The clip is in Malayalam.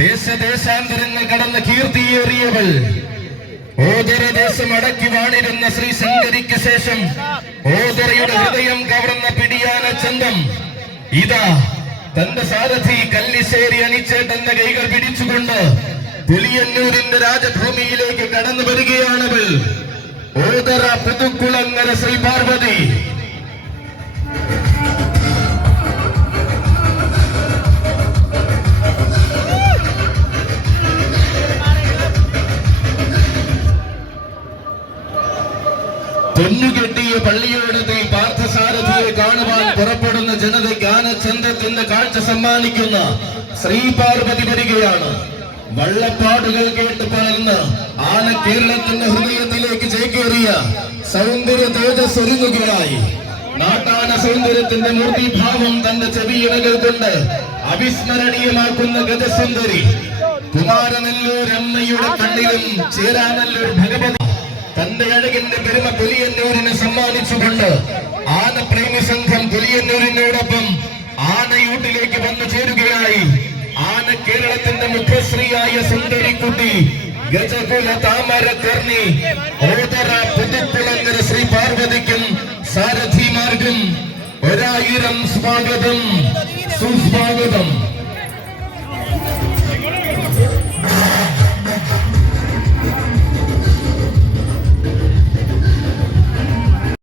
ദേശദേശാന്തരങ്ങൾ കടന്ന് കീർത്തിയേറിയവൾ. ഓതര ദേശം അടക്കി വാണിരുന്ന ശ്രീ ശങ്കരിക്ക് ശേഷം ഓതരയുടെ ഹൃദയം കവർന്ന പിടിയാന ചന്തം. ഇതാ തന്റെ സാരഥി കല്ലിശ്ശേരി അനിച്ചേട്ടന്റെ കൈകൾ പിടിച്ചുകൊണ്ട് പുലിയന്നൂരിന്റെ രാജഭൂമിയിലേക്ക് കടന്നു വരികയാണവൾ. ഓതറ പുതുക്കുളങ്ങര ശ്രീ പാർവതി പൊന്നുകെട്ടിയ പള്ളിയോടത്തെ പാർത്ഥസാരഥിയെ കാണുവാൻ പുറപ്പെടുന്ന ജനതയ്ക്ക് ആനച്ചന്തത്തിന്റെ കാഴ്ച സമ്മാനിക്കുന്ന ശ്രീ പാർവതി വരികയാണ്. വള്ളപ്പാടുകൾ കേട്ട് പളർന്ന് ആന കേരളത്തിന്റെ ഹൃദയത്തിലേക്ക് ചേക്കേറിയ സൗന്ദര്യ തേജസ് ഒരുങ്ങുകയായി. നാട്ടാന സൗന്ദര്യത്തിന്റെ മൂർത്തിഭാവം തന്റെ ചെവിയിണകൾ കൊണ്ട് അവിസ്മരണീയമാക്കുന്ന ഗജസുന്ദരി. കുമാരനെല്ലൂർ അമ്മയുടെ കണ്ണിലും ചേരാനല്ലൂർ ഭഗവതി തന്റെ അഴകിന്റെ പെരുമ പുലിയന്നൂരിന് സമ്മാനിച്ചുകൊണ്ട് ആന പ്രേമി സംഘം പുലിയന്നൂരിനോടൊപ്പം ആനയൂട്ടിലേക്ക് വന്നു ചേരുകയായി. ആന കേരളത്തിന്റെ മുഖശ്രീയായ സുന്ദരിക്കുട്ടി ഗജകുല താമര കർണി ഓതറ പുതുക്കുളങ്ങര ശ്രീ പാർവതിക്കും സാരഥിമാർക്കും ഒരായിരം സ്വാഗതം. സുസ്വാഗതം.